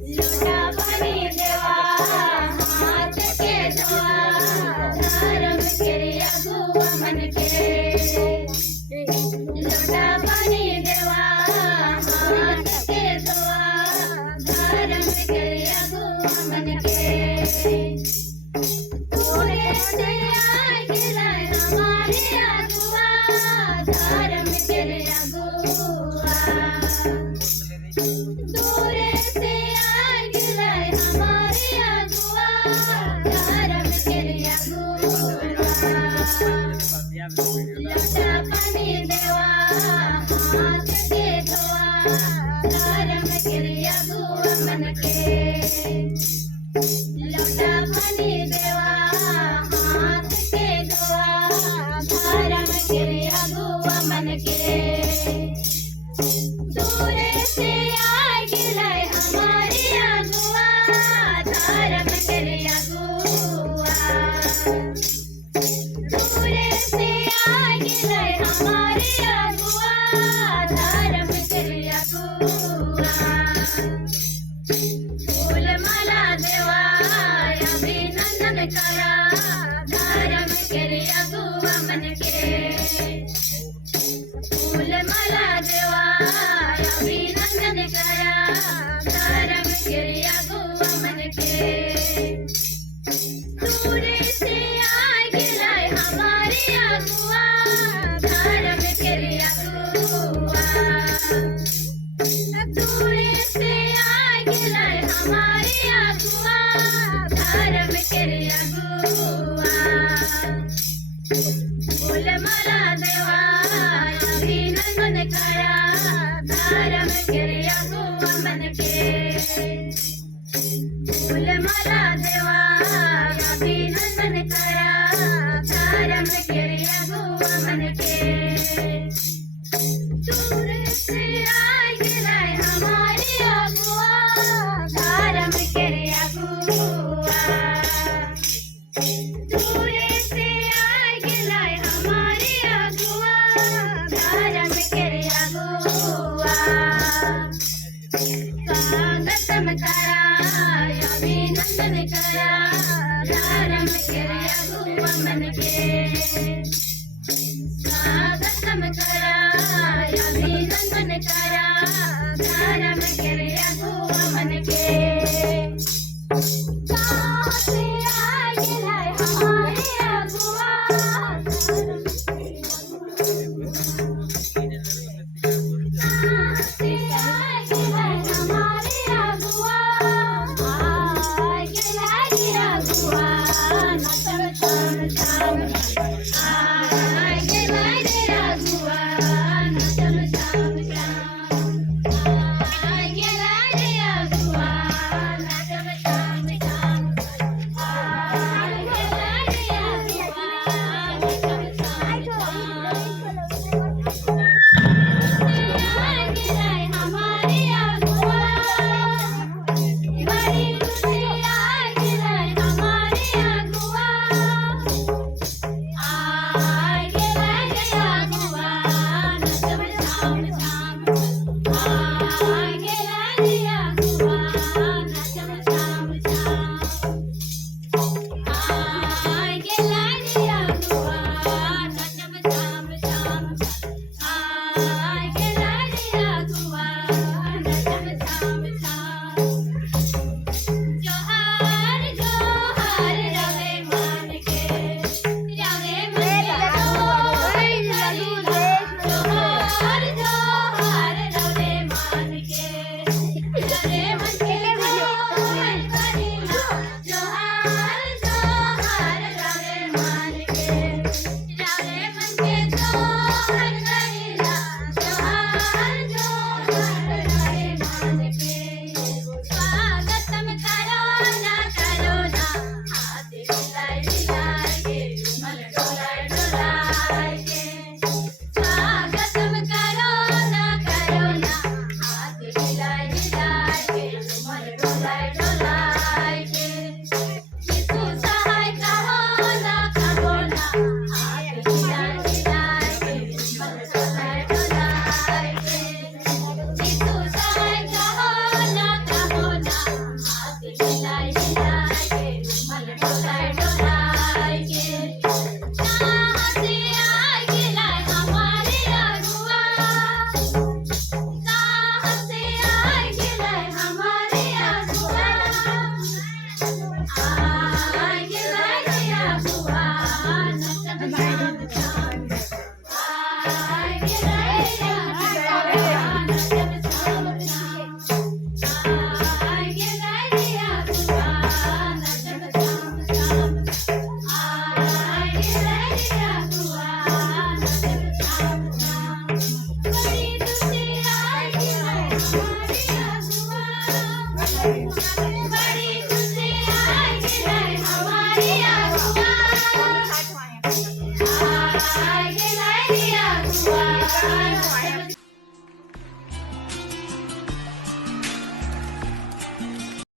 लोटा पानी देवा हाथ के धोआ धर्म के अगुआ मन के लोटा पानी देवा हाथ के धोआ धर्म के अगुआ मन के तूने से आए गिराए हमारे अगुआ धर्म के अगुआ दूरे से आए गिराए हमारे अगुआ धर्म के अगुआ लोटा पानी देवा हाथ के धोआ धर्म के अगुआ मन के लोटा पानी देवा हाथ के धोआ धर्म के अगुआ मन के दूरे से आए गिराए हमारे अगुआ धर्म के अगुआ दूरे से आए गिराए हमारे अगुआ धर्म के अगुआ फूल माला देवा अभिनंदन करा धर्म के अगुआ मन के फूल माला देवा अभिनंदन करा धर्म के अगुआ मन के दूरे से आए गिराए हमारे अगुआ धर्म के अगुआ दूरे से आए गिराए हमारे अगुआ धर्म के अगुआ